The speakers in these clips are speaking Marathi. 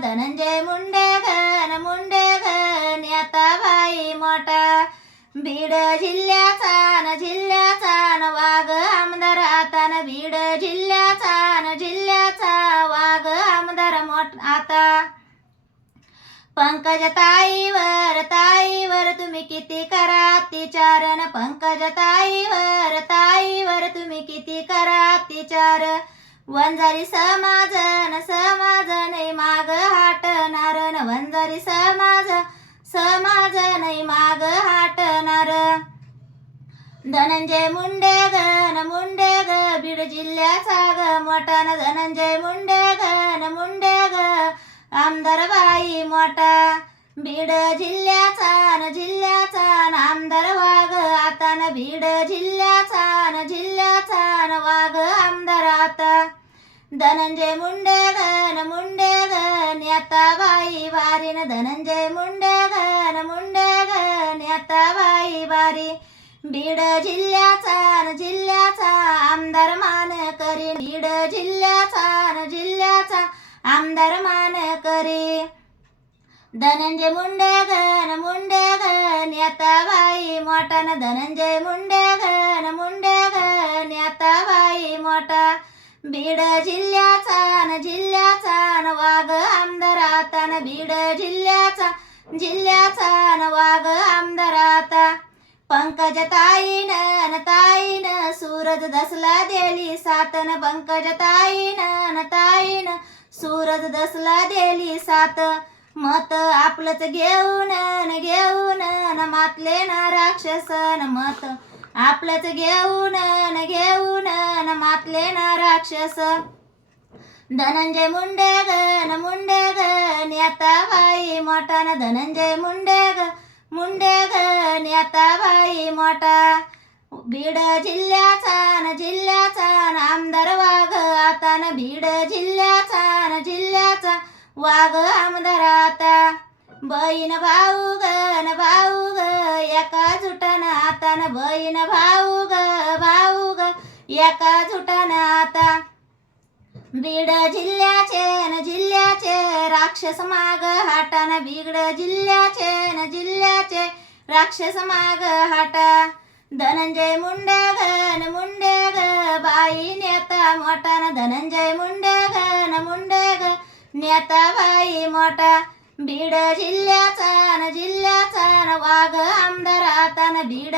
धनंजय मुंडे नेता बाई मोठा बीड जिल्ह्याचा वाघ आमदार आता बीड जिल्ह्याचा वाघ आमदार आता ताईवर तुम्ही किती करा अत्याचार ताईवर तुम्ही किती करा अत्याचार वंजारी समाज नाही माग हाटणार वंजारी समाज नाही माग हाटणार धनंजय मुंडे बीड जिल्ह्याचा मोठा धनंजय मुंडे आमदार बाई मोठा बीड जिल्ह्याचा आमदार वाघ आता बीड जिल्ह्याचा वाघ आमदार आता धनंजय मुंडे नेता बाई बारी धनंजय मुंडे नेता बाई बारी बीड जिल्ह्याचा आमदार मान करी बीड जिल्ह्याचा आमदार मान करी धनंजय मुंडे नेता बाई मोठा धनंजय मुंडे नेता बाई मोठा बीड जिल्ह्याचा वाघ आमदार आता बीड जिल्ह्याचा वाघ आमदार आता ताईन सूरज दसला देली सातन ताईन सूरज दसला देली सात मत आपलंच घेऊन मातले ना राक्षसन मत आपलंच घेऊन मातले ना राक्षस धनंजय मुंडे नेता बाई मोठा धनंजय मुंडे नेता बाई मोठा बीड जिल्ह्याचा आमदार वाघ आता बीड जिल्ह्याचा वाघ आमदार आता बहीण भाऊ ग एका जुटान आता बहीण भाऊ ग एका जुटान आता बीड जिल्ह्याचे राक्षस माग हाटान बीड जिल्ह्याचे राक्षस माग हाटा धनंजय मुंडे बाई नेता मोठा धनंजय मुंडे नेता बाई मोठा बीड जिल्ह्याचा वाघ आमदार आता बीड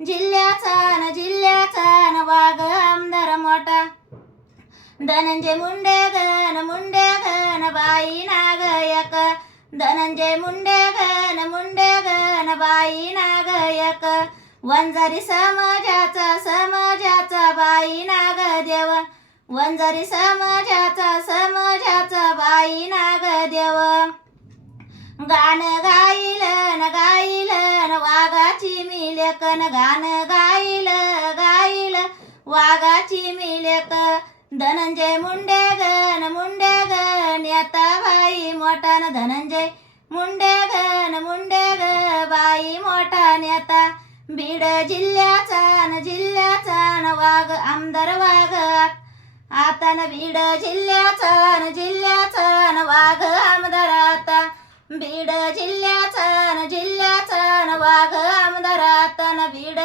जिल्ह्याचा वाघ आमदार मोठा धनंजय मुंडे बाई नागयक धनंजय मुंडे बाई नागयक वंजारी समाजाचा बाई नागदेव वंजारी समाजाचा बाई नागदेव गान गाईल वाघाची मिलेकन गान गाईल वाघाची मिलेक धनंजय मुंडे नेता बाई मोठा धनंजय मुंडे बाई मोठा नेता बीड जिल्ह्याचा वाघ आमदार वाघ आता बीड जिल्ह्याचा वाघ आमदार आता बीड जिल्ह्याचा वाघ आमदार आता बीड